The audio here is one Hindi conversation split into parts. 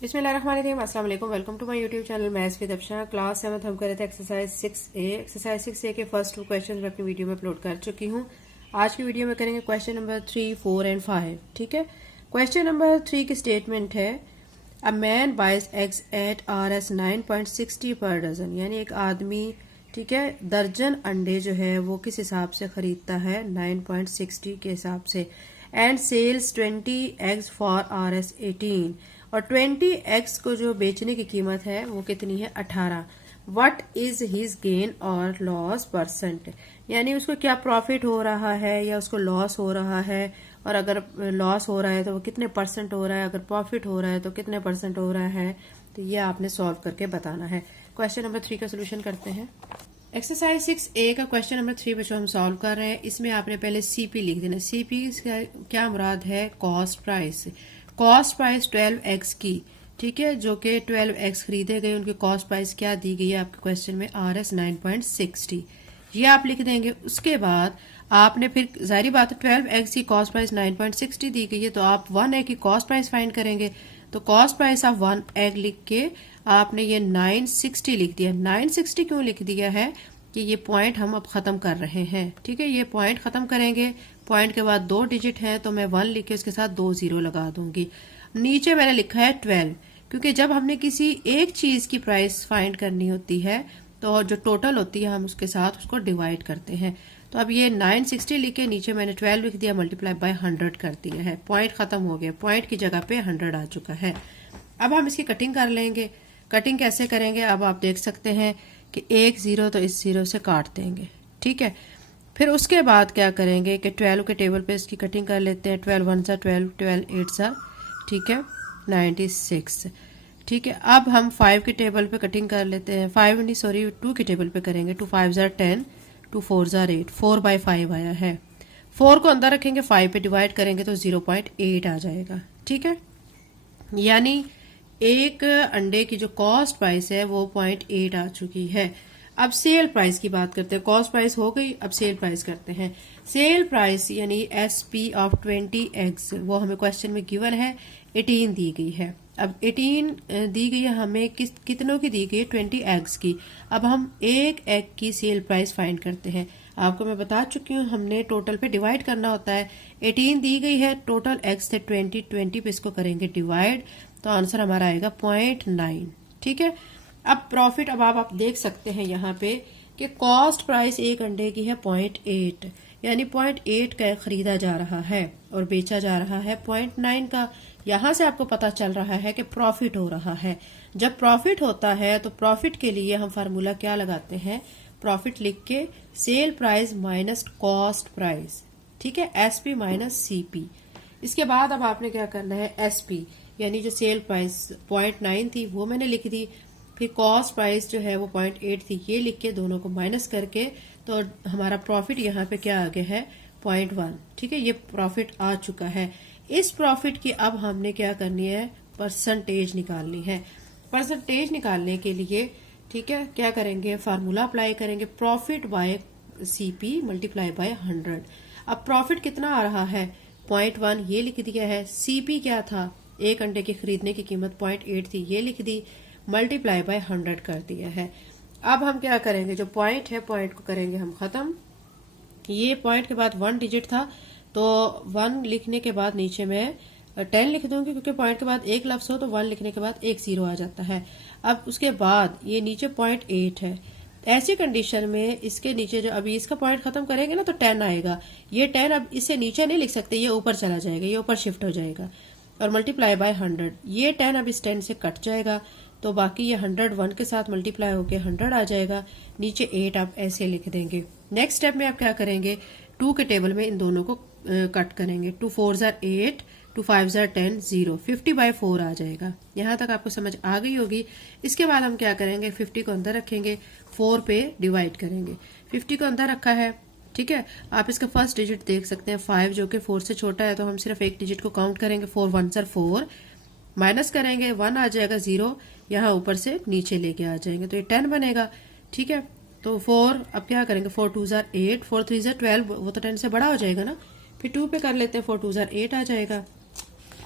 बिस्मिल्लाहिर्रहमानिर्रहीम। अस्सलाम वालेकुम। Welcome to my YouTube channel maths with Afsha. Class 7 हम कर रहे थे एक्सरसाइज 6A। एक्सरसाइज 6A के फर्स्ट 2 क्वेश्चन मैं अपनी वीडियो में अपलोड कर चुकी हूँ। आज की वीडियो में करेंगे क्वेश्चन नंबर 3, 4 एंड 5। ठीक है। क्वेश्चन नंबर 3 की स्टेटमेंट है a man buys eggs at RS 9.60 पर डजन, यानी एक आदमी ठीक है दर्जन अंडे जो है वो किस हिसाब से खरीदता है 9.60 के हिसाब से, and sells 20 eggs for RS 18, और 20 एग्स को जो बेचने की कीमत है वो कितनी है 18। वट इज हिज गेन और लॉस परसेंट, यानी उसको क्या प्रॉफिट हो रहा है या उसको लॉस हो रहा है, और अगर लॉस हो रहा है तो वो कितने परसेंट हो रहा है, अगर प्रॉफिट हो रहा है तो कितने परसेंट हो रहा है। तो ये आपने सॉल्व करके बताना है। क्वेश्चन नंबर 3 का सोल्यूशन करते हैं। एक्सरसाइज 6A का क्वेश्चन नंबर 3 बच्चों हम सॉल्व कर रहे हैं। इसमें आपने पहले CP लिख देना। CP क्या मुराद है, cost price. Cost price 12 eggs की, ठीक है, जो कि 12 एग्स खरीदे गए, उनकी कॉस्ट प्राइस क्या दी गई है आपके क्वेश्चन में, RS 9.60, ये आप लिख देंगे। उसके बाद आपने फिर जाहिर बात है 12 एग्स की कॉस्ट प्राइस 9.60 दी गई है, तो आप 1 एग की कॉस्ट प्राइस फाइंड करेंगे। तो कॉस्ट प्राइस ऑफ 1 एग लिख के आपने ये 960 लिख दिया। 960 क्यों लिख दिया है कि ये पॉइंट हम अब खत्म कर रहे हैं, ठीक है, ये पॉइंट खत्म करेंगे। पॉइंट के बाद 2 डिजिट है तो मैं 1 लिख के उसके साथ 2 0 लगा दूंगी। नीचे मैंने लिखा है 12, क्योंकि जब हमने किसी एक चीज की प्राइस फाइंड करनी होती है तो जो टोटल होती है हम उसके साथ उसको डिवाइड करते हैं। तो अब ये 960 लिख के नीचे मैंने 12 लिख दिया, मल्टीप्लाई बाय 100 कर दिया है। पॉइंट खत्म हो गया, पॉइंट की जगह पे 100 आ चुका है। अब हम इसकी कटिंग कर लेंगे। कटिंग कैसे करेंगे, अब आप देख सकते हैं कि एक 0 तो इस 0 से काट देंगे, ठीक है। फिर उसके बाद क्या करेंगे कि 12 के टेबल पे इसकी कटिंग कर लेते हैं। 12 1 12, 12 8, ठीक है, 96, ठीक है। अब हम 5 के टेबल पे कटिंग कर लेते हैं। 5 नहीं सॉरी 2 के टेबल पे करेंगे। 2 5 10, 2 4 8, 4/5 आया है। 4 को अंदर रखेंगे, 5 पे डिवाइड करेंगे तो 0.8 आ जाएगा, ठीक है। यानी एक अंडे की जो कॉस्ट प्राइस है वो 0.8 आ चुकी है। अब सेल प्राइस की बात करते हैं। कॉस्ट प्राइस हो गई, अब सेल प्राइस करते हैं। सेल प्राइस यानी SP ऑफ 20 एग्स, वो हमें क्वेश्चन में गिवन है, 18 दी गई है। अब 18 दी गई है हमें, कितनों की दी गई है, 20 एग्स की। अब हम एक एग की सेल प्राइस फाइंड करते हैं। आपको मैं बता चुकी हूँ हमने टोटल पे डिवाइड करना होता है। 18 दी गई है, टोटल एग्स थे 20 पे इसको करेंगे डिवाइड, तो आंसर हमारा आएगा 0.9, ठीक है। अब प्रॉफिट, अब आप देख सकते हैं यहाँ पे कि कॉस्ट प्राइस एक अंडे की है 0.8, यानी 0.8 का खरीदा जा रहा है और बेचा जा रहा है 0.9 का। यहाँ से आपको पता चल रहा है कि प्रॉफिट हो रहा है। जब प्रॉफिट होता है तो प्रॉफिट के लिए हम फार्मूला क्या लगाते हैं, प्रॉफिट लिख के sale price minus cost price, ठीक है, SP माइनस CP। इसके बाद अब आपने क्या करना है, SP यानी जो सेल प्राइस 0.9 थी वो मैंने लिख दी, फिर कॉस्ट प्राइस जो है वो 0.8 थी, ये लिख के दोनों को माइनस करके तो हमारा प्रॉफिट यहाँ पे क्या आ गया है 0.1, ठीक है, ये प्रॉफिट आ चुका है। इस प्रॉफिट की अब हमने क्या करनी है, परसेंटेज निकालनी है। परसेंटेज निकालने के लिए, ठीक है, क्या करेंगे, फार्मूला अप्लाई करेंगे, profit by CP multiply by 100। अब प्रॉफिट कितना आ रहा है 0.1, ये लिख दिया है। CP क्या था, एक अंडे की खरीदने की कीमत 0.8 थी, ये लिख दी, मल्टीप्लाई बाय 100 कर दिया है। अब हम क्या करेंगे, जो पॉइंट है पॉइंट को करेंगे हम खत्म। ये पॉइंट के बाद 1 डिजिट था तो 1 लिखने के बाद नीचे मैं 10 लिख दूंगी, क्योंकि पॉइंट के बाद एक लफ्ज हो तो 1 लिखने के बाद एक 0 आ जाता है। अब उसके बाद ये नीचे 0.8 है। ऐसी कंडीशन में इसके नीचे जो अभी इसका पॉइंट खत्म करेंगे ना तो 10 आएगा। ये 10 अब इससे नीचे नहीं लिख सकते, ये ऊपर चला जाएगा, ये ऊपर शिफ्ट हो जाएगा, और मल्टीप्लाई बाय 100। ये 10 अब इस 10 से कट जाएगा तो बाकी ये 100 1 के साथ मल्टीप्लाई होके 100 आ जाएगा। नीचे 8 आप ऐसे लिख देंगे। नेक्स्ट स्टेप में आप क्या करेंगे, 2 के टेबल में इन दोनों को कट करेंगे। 2 4 8, 2 5 10, 0, 50/4 आ जाएगा। यहाँ तक आपको समझ आ गई होगी। इसके बाद हम क्या करेंगे, 50 को अंदर रखेंगे, 4 पे डिवाइड करेंगे। 50 को अंदर रखा है, ठीक है। आप इसका फर्स्ट डिजिट देख सकते हैं 5, जो कि 4 से छोटा है, तो हम सिर्फ एक डिजिट को काउंट करेंगे। 4 1 4, माइनस करेंगे 1 आ जाएगा, 0 यहाँ ऊपर से नीचे लेके आ जाएंगे तो ये 10 बनेगा, ठीक है। तो 4 अब क्या करेंगे, 4 2 8, 4 3 12, वो तो 10 से बड़ा हो जाएगा ना। फिर 2 पे कर लेते हैं, 4 2 8 आ जाएगा,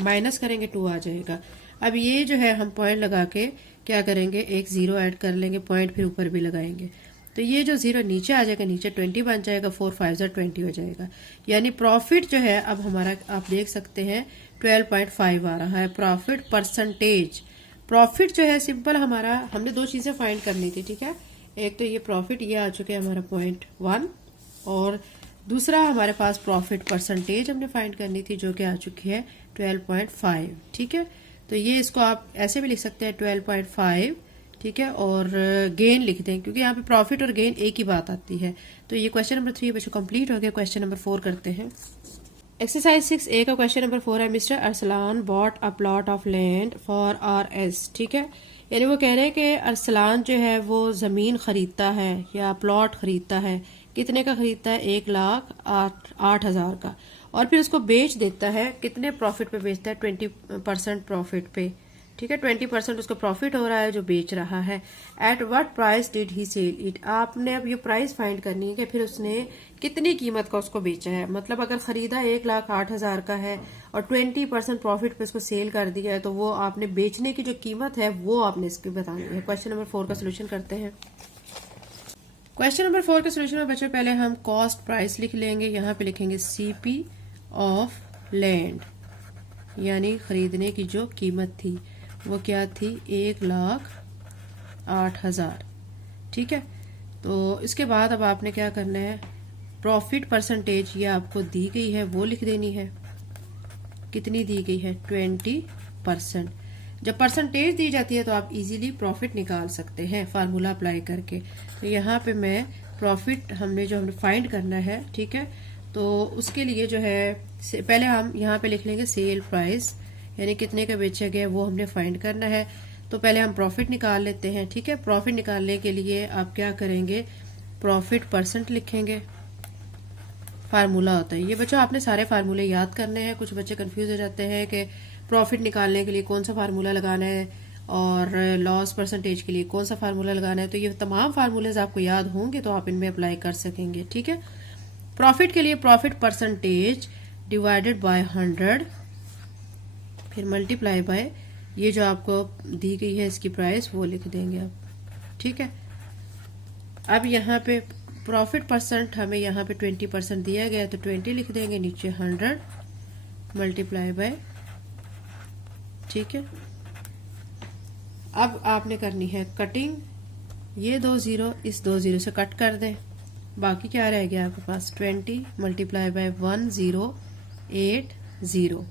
माइनस करेंगे 2 आ जाएगा। अब ये जो है हम पॉइंट लगा के क्या करेंगे, एक जीरो ऐड कर लेंगे, पॉइंट फिर ऊपर भी लगाएंगे, तो ये जो जीरो नीचे आ जाएगा, नीचे 20 बन जाएगा, 4 5 20 हो जाएगा। यानी प्रॉफिट जो है अब हमारा आप देख सकते हैं 12.5 आ रहा है। प्रॉफिट परसेंटेज, प्रॉफिट जो है सिंपल हमारा, हमने दो चीजें फाइंड करनी थी, ठीक है। एक तो ये प्रॉफिट, ये आ चुके हैं हमारा 0.1, और दूसरा हमारे पास प्रॉफिट परसेंटेज हमने फाइंड करनी थी जो कि आ चुकी है 12.5, ठीक है। तो ये इसको आप ऐसे भी लिख सकते हैं 12.5, ठीक है, और गेन लिख दें क्योंकि यहाँ पे प्रॉफिट और गेन एक ही बात आती है। तो ये क्वेश्चन नंबर 3 बच्चों कंप्लीट हो गया। क्वेश्चन नंबर 4 करते हैं। एक्सरसाइज 6A का क्वेश्चन नंबर 4 है, mister Arsalan bought a plot of land for RS, ठीक है। यानी वो कह रहे हैं कि अरसलान जो है वो जमीन खरीदता है या प्लॉट खरीदता है, कितने का खरीदता है, 1,08,000 का, और फिर उसको बेच देता है, कितने प्रॉफिट पे बेचता है, 20% प्रॉफिट पे, ठीक है। 20% उसको प्रॉफिट हो रहा है जो बेच रहा है। At what price did he sell it, आपने अब ये प्राइस फाइंड करनी है कि फिर उसने कितनी कीमत का उसको बेचा है। मतलब अगर खरीदा 1,08,000 का है और 20% प्रॉफिट पे उसको सेल कर दिया है, तो वो आपने बेचने की जो कीमत है वो आपने इसकी बतानी है। क्वेश्चन नंबर 4 का सोल्यूशन करते हैं। क्वेश्चन नंबर 4 के सोल्यूशन में बच्चों पहले हम कॉस्ट प्राइस लिख लेंगे। यहाँ पे लिखेंगे CP ऑफ लैंड, यानी खरीदने की जो कीमत थी वो क्या थी, 1,08,000, ठीक है। तो इसके बाद अब आपने क्या करना है, प्रॉफिट परसेंटेज ये आपको दी गई है वो लिख देनी है। कितनी दी गई है, 20%। जब परसेंटेज दी जाती है तो आप इजीली प्रॉफिट निकाल सकते हैं फार्मूला अप्लाई करके। तो यहाँ पे मैं प्रॉफिट हमने फाइंड करना है, ठीक है। तो उसके लिए जो है पहले हम यहाँ पे लिख लेंगे सेल प्राइस, यानी कितने का बेचा गया वो हमने फाइंड करना है। तो पहले हम प्रॉफिट निकाल लेते हैं, ठीक है। प्रॉफिट निकालने के लिए आप क्या करेंगे, प्रॉफिट परसेंट लिखेंगे, फार्मूला होता है ये। बच्चों आपने सारे फार्मूले याद करने हैं। कुछ बच्चे कंफ्यूज हो जाते हैं कि प्रॉफिट निकालने के लिए कौन सा फार्मूला लगाना है और लॉस परसेंटेज के लिए कौन सा फार्मूला लगाना है। तो ये तमाम फार्मूलेज आपको याद होंगे तो आप इनमें अप्लाई कर सकेंगे, ठीक है। प्रॉफिट के लिए प्रॉफिट परसेंटेज डिवाइडेड बाय 100, फिर मल्टीप्लाई बाय ये जो आपको दी गई है इसकी प्राइस वो लिख देंगे आप, ठीक है। अब यहाँ पे प्रॉफिट परसेंट हमें यहाँ पे 20% दिया गया है तो 20 लिख देंगे, नीचे 100 मल्टीप्लाई बाय, ठीक है। अब आपने करनी है कटिंग, ये 2 जीरो इस 2 जीरो से कट कर दें, बाकी क्या रह गया आपके पास, 20 मल्टीप्लाई बाय 1080।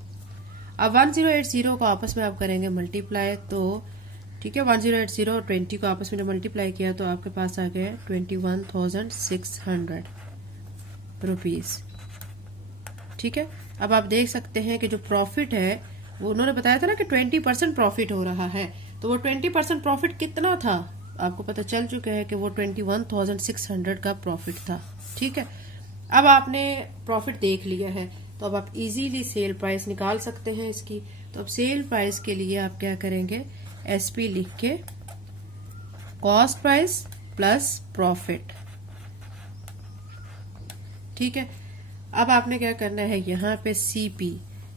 अब 1080 को आपस में आप करेंगे मल्टीप्लाई, तो ठीक है 1080 और 20 को आपस में मल्टीप्लाई किया तो आपके पास आ गया 21,600 रुपीज, ठीक है। अब आप देख सकते हैं कि जो प्रॉफिट है वो उन्होंने बताया था ना कि 20% प्रॉफिट हो रहा है, तो वो 20% प्रॉफिट कितना था आपको पता चल चुका है कि वो 21,600 का प्रॉफिट था, ठीक है। अब आपने प्रॉफिट देख लिया है तो अब आप इजीली सेल प्राइस निकाल सकते हैं इसकी। तो अब सेल प्राइस के लिए आप क्या करेंगे, SP लिख के कॉस्ट प्राइस प्लस प्रॉफिट, ठीक है। अब आपने क्या करना है, यहाँ पे CP,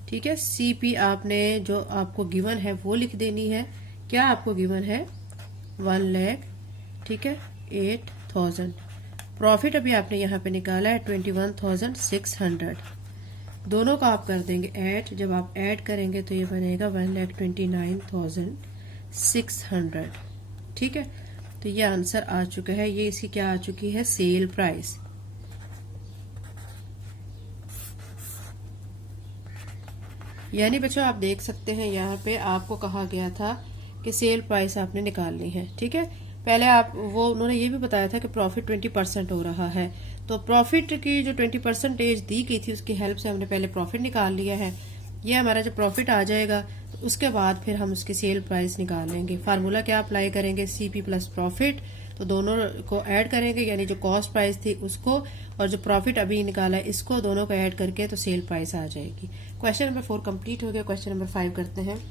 ठीक है। CP आपने जो आपको गिवन है वो लिख देनी है। क्या आपको गिवन है, 1 लाख, ठीक है, 8,000। प्रॉफिट अभी आपने यहाँ पे निकाला है 21,600। दोनों का आप कर देंगे ऐड, जब आप ऐड करेंगे तो ये बनेगा 1,29,600, ठीक है। तो ये आंसर आ चुका है, ये इसकी क्या आ चुकी है, सेल प्राइस। यानी बच्चों आप देख सकते हैं यहाँ पे आपको कहा गया था कि सेल प्राइस आपने निकालनी है, ठीक है। पहले आप वो उन्होंने ये भी बताया था कि प्रॉफिट 20% हो रहा है, तो प्रॉफिट की जो 20% दी गई थी उसकी हेल्प से हमने पहले प्रॉफिट निकाल लिया है। ये हमारा जो प्रॉफिट आ जाएगा तो उसके बाद फिर हम उसकी सेल प्राइस निकालेंगे। फार्मूला क्या अप्लाई करेंगे, CP प्लस प्रॉफिट, तो दोनों को ऐड करेंगे, यानी जो कॉस्ट प्राइस थी उसको और जो प्रॉफिट अभी निकाला है इसको, दोनों को ऐड करके तो सेल प्राइस आ जाएगी। क्वेश्चन नंबर 4 कंप्लीट हो गया। क्वेश्चन नंबर 5 करते हैं।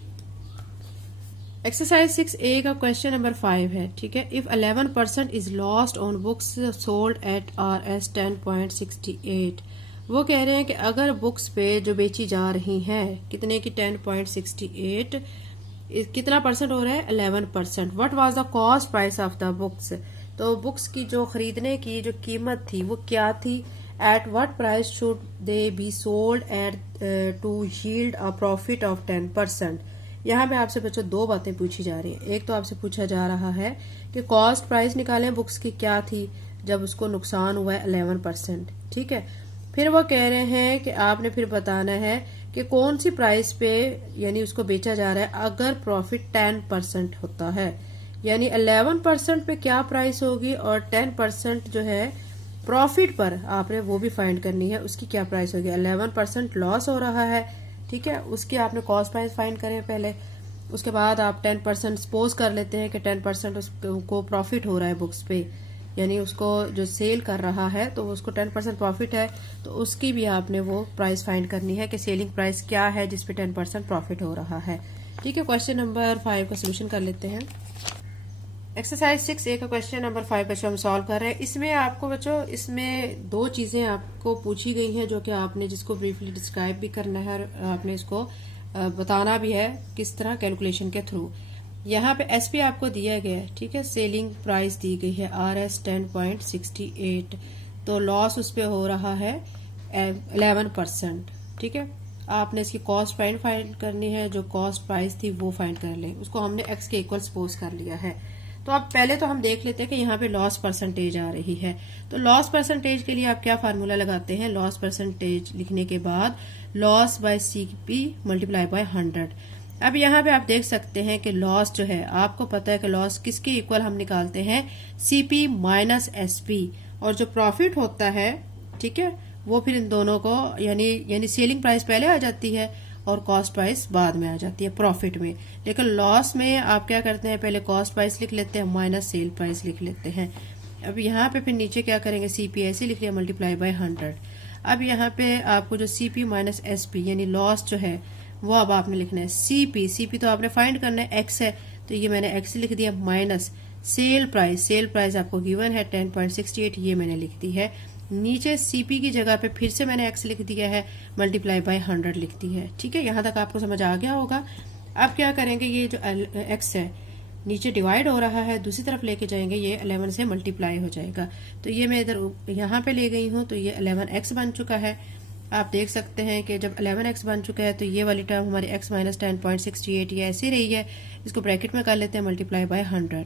एक्सरसाइज 6A का क्वेश्चन नंबर 5 है, ठीक है। If 11% is lost on books sold at RS 10.68, वो कह रहे हैं कि अगर बुक्स पे जो बेची जा रही हैं कितने की, 10.68, कितना परसेंट हो रहा है? 11%। What was the cost price of the books? तो बुक्स की जो खरीदने की जो कीमत थी वो क्या थी? At what price should they be sold at to yield a profit of 10%? यहाँ पे आपसे बच्चों दो बातें पूछी जा रही है। एक तो आपसे पूछा जा रहा है कि कॉस्ट प्राइस निकालें बुक्स की क्या थी जब उसको नुकसान हुआ है 11%, ठीक है। फिर वो कह रहे हैं कि आपने फिर बताना है कि कौन सी प्राइस पे यानी उसको बेचा जा रहा है अगर प्रॉफिट 10% होता है, यानी 11% पे क्या प्राइस होगी और 10% जो है प्रॉफिट पर आपने वो भी फाइंड करनी है, उसकी क्या प्राइस होगी। 11% लॉस हो रहा है, ठीक है, उसकी आपने कॉस्ट प्राइस फाइंड करें पहले, उसके बाद आप 10% सपोज कर लेते हैं कि 10% उसको प्रॉफिट हो रहा है बुक्स पे, यानी उसको जो सेल कर रहा है तो उसको 10% प्रॉफिट है, तो उसकी भी आपने वो प्राइस फाइंड करनी है कि सेलिंग प्राइस क्या है जिसपे 10% प्रॉफिट हो रहा है, ठीक है। क्वेश्चन नंबर 5 का सोल्यूशन कर लेते हैं। एक्सरसाइज 6A का क्वेश्चन नंबर 5 बच्चों हम सॉल्व कर रहे हैं। इसमें आपको बच्चों इसमें दो चीजें आपको पूछी गई हैं जो कि आपने जिसको ब्रीफली डिस्क्राइब भी करना है और आपने इसको बताना भी है किस तरह कैलकुलेशन के थ्रू। यहाँ पे एसपी आपको दिया गया है, ठीक है, सेलिंग प्राइस दी गई है RS 10.68, तो लॉस उस पे हो रहा है 11%, ठीक है। आपने इसकी कॉस्ट फाइंड करनी है, जो कॉस्ट प्राइस थी वो फाइंड कर लें, उसको हमने x के इक्वल सपोज कर लिया है। तो अब पहले तो हम देख लेते हैं कि यहाँ पे लॉस परसेंटेज आ रही है, तो लॉस परसेंटेज के लिए आप क्या फार्मूला लगाते हैं? लॉस परसेंटेज लिखने के बाद loss by CP multiply by 100। अब यहाँ पे आप देख सकते हैं कि लॉस जो है, आपको पता है कि लॉस किसके इक्वल हम निकालते हैं? CP माइनस SP, और जो प्रॉफिट होता है, ठीक है, वो फिर इन दोनों को यानी सेलिंग प्राइस पहले आ जाती है और कॉस्ट प्राइस बाद में आ जाती है प्रॉफिट में। लेकिन लॉस में आप क्या करते हैं? पहले कॉस्ट प्राइस लिख लेते हैं माइनस सेल प्राइस लिख लेते हैं। अब यहाँ पे फिर नीचे क्या करेंगे? CP ऐसे लिख लिया मल्टीप्लाई बाय 100। अब यहाँ पे आपको जो CP माइनस SP यानी लॉस जो है वो अब आपने लिखना है CP तो आपने फाइंड करना है, X है तो ये मैंने X लिख दिया, माइनस सेल प्राइस आपको गिवन है 10.68, ये मैंने लिख दी है। नीचे CP की जगह पे फिर से मैंने X लिख दिया है, मल्टीप्लाई बाय 100 लिख दी है, ठीक है। यहाँ तक आपको समझ आ गया होगा। अब क्या करेंगे? ये जो X है नीचे डिवाइड हो रहा है, दूसरी तरफ लेके जाएंगे, ये 11 से मल्टीप्लाई हो जाएगा, तो ये मैं इधर यहाँ पे ले गई हूँ, तो ये 11x बन चुका है। आप देख सकते हैं कि जब 11x बन चुका है तो ये वाली टर्म हमारी x माइनस 10.68 ये ऐसी रही है, इसको ब्रैकेट में कर लेते हैं मल्टीप्लाई बाय 100।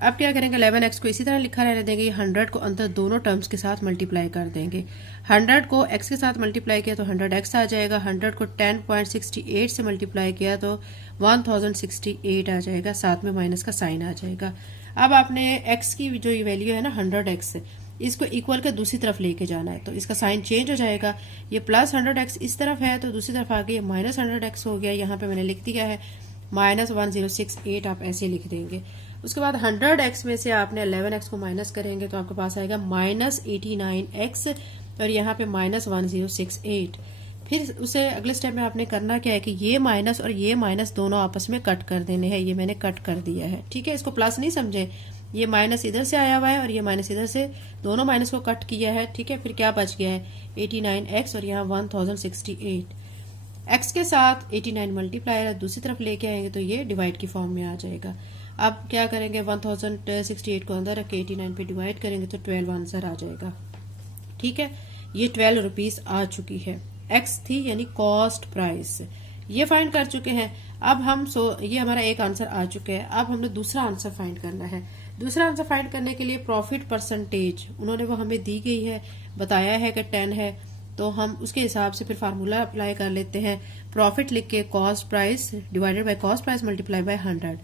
अब क्या करेंगे? 11x को इसी तरह लिखा रहने देंगे, 100 को अंदर दोनों टर्म्स के साथ मल्टीप्लाई कर देंगे। 100 को x के साथ मल्टीप्लाई किया तो 100x आ जाएगा, 100 को 10.68 से मल्टीप्लाई किया तो 1068 आ जाएगा, साथ में माइनस का साइन आ जाएगा। अब आपने x की जो वैल्यू है ना 100x, इसको इक्वल के दूसरी तरफ लेके जाना है, तो इसका साइन चेंज हो जाएगा, ये प्लस 100x इस तरफ है तो दूसरी तरफ आ गई माइनस 100x हो गया। यहाँ पे मैंने लिख दिया है माइनस 1068, आप ऐसे लिख देंगे। उसके बाद 100x में से आपने 11x को माइनस करेंगे तो आपके पास आएगा माइनस 89x और यहाँ पे माइनस 1068। फिर उसे अगले स्टेप में आपने करना क्या है कि ये माइनस और ये माइनस दोनों आपस में कट कर देने हैं, ये मैंने कट कर दिया है, ठीक है। इसको प्लस नहीं समझे, ये माइनस इधर से आया हुआ है और ये माइनस इधर से, दोनों माइनस को कट किया है, ठीक है। फिर क्या बच गया है? 89x और यहाँ 1068। x के साथ 89 मल्टीप्लायर दूसरी तरफ लेके आएंगे तो ये डिवाइड की फॉर्म में आ जाएगा। अब क्या करेंगे? 1068 को अंदर रख के 89 पे डिवाइड करेंगे तो 12 आंसर आ जाएगा, ठीक है। ये 12 रुपीज आ चुकी है, x थी यानी कॉस्ट प्राइस, ये फाइंड कर चुके हैं। अब हम ये हमारा एक आंसर आ चुका है। अब हमने दूसरा आंसर फाइंड करना है। दूसरा आंसर फाइंड करने के लिए प्रॉफिट परसेंटेज उन्होंने वो हमें दी गई है, बताया है कि 10 है, तो हम उसके हिसाब से फिर फार्मूला अप्लाई कर लेते हैं। प्रॉफिट लिख के cost price divided by cost price multiply by 100।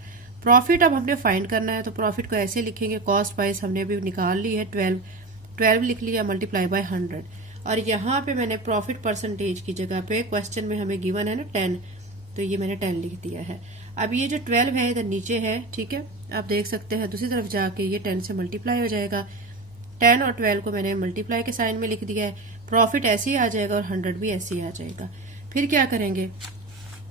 Profit अब हमने फाइंड करना है तो प्रॉफिट को ऐसे लिखेंगे, कॉस्ट प्राइस हमने अभी निकाल ली है 12 लिख लिया मल्टीप्लाई बाय 100, और यहाँ पे मैंने प्रॉफिट परसेंटेज की जगह पे क्वेश्चन में हमें गिवन है ना 10, तो ये मैंने 10 लिख दिया है। अब ये जो 12 है इधर नीचे है, ठीक है, आप देख सकते हैं दूसरी तरफ जाके ये 10 से मल्टीप्लाई हो जाएगा। 10 और 12 को मैंने मल्टीप्लाई के साइन में लिख दिया है, प्रॉफिट ऐसे ही आ जाएगा और 100 भी ऐसे ही आ जाएगा। फिर क्या करेंगे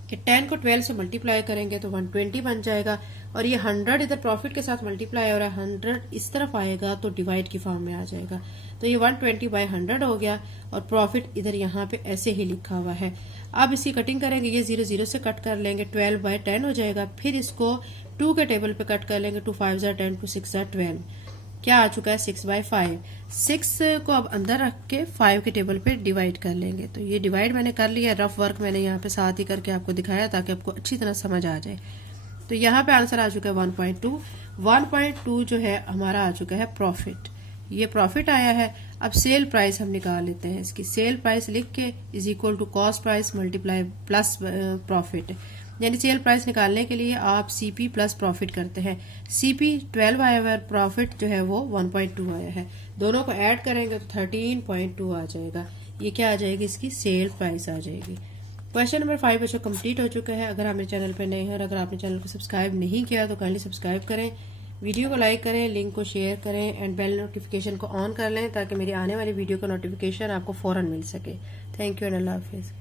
कि 10 को 12 से मल्टीप्लाई करेंगे तो 120 बन जाएगा, और ये 100 इधर प्रॉफिट के साथ मल्टीप्लाई हो रहा है, 100 इस तरफ आएगा तो डिवाइड की फॉर्म में आ जाएगा, तो ये 120 बाय 100 हो गया और प्रॉफिट इधर यहाँ पे ऐसे ही लिखा हुआ है। अब इसकी कटिंग करेंगे, ये 0 0 से कट कर लेंगे, 12/10 हो जाएगा। फिर इसको 2 के टेबल पे कट कर लेंगे, 2 5 ज़ा 10, 2 6 ज़ा 12, क्या आ चुका है 6/5। 6 को अब अंदर रख के 5 के टेबल पे डिवाइड कर लेंगे। तो ये डिवाइड मैंने कर लिया, रफ वर्क मैंने यहाँ पे साथ ही करके आपको दिखाया ताकि आपको अच्छी तरह समझ आ जाए। तो यहाँ पे आंसर आ चुका है 1.2। 1.2 जो है हमारा आ चुका है प्रॉफिट, ये प्रॉफिट आया है। अब सेल प्राइस हम निकाल लेते हैं, इसकी सेल प्राइस लिख के is equal to cost price multiply plus profit, यानी सेल प्राइस निकालने के लिए आप सीपी प्लस प्रॉफिट करते हैं। सीपी 12 आया हुआ है, प्रॉफिट जो है वो 1.2 आया है, दोनों को ऐड करेंगे तो 13.2 आ जाएगा। ये क्या आ जाएगी, इसकी सेल प्राइस आ जाएगी। क्वेश्चन नंबर 5 बच्चों कंप्लीट हो चुका है। अगर आप मेरे चैनल पर नए हैं और अगर आपने चैनल को सब्सक्राइब नहीं किया तो काइंडली सब्सक्राइब करें, वीडियो को लाइक करें, लिंक को शेयर करें एंड बेल नोटिफिकेशन को ऑन कर लें ताकि मेरी आने वाली वीडियो का नोटिफिकेशन आपको फौरन मिल सके। थैंक यू एंड अल्लाह हाफिज़।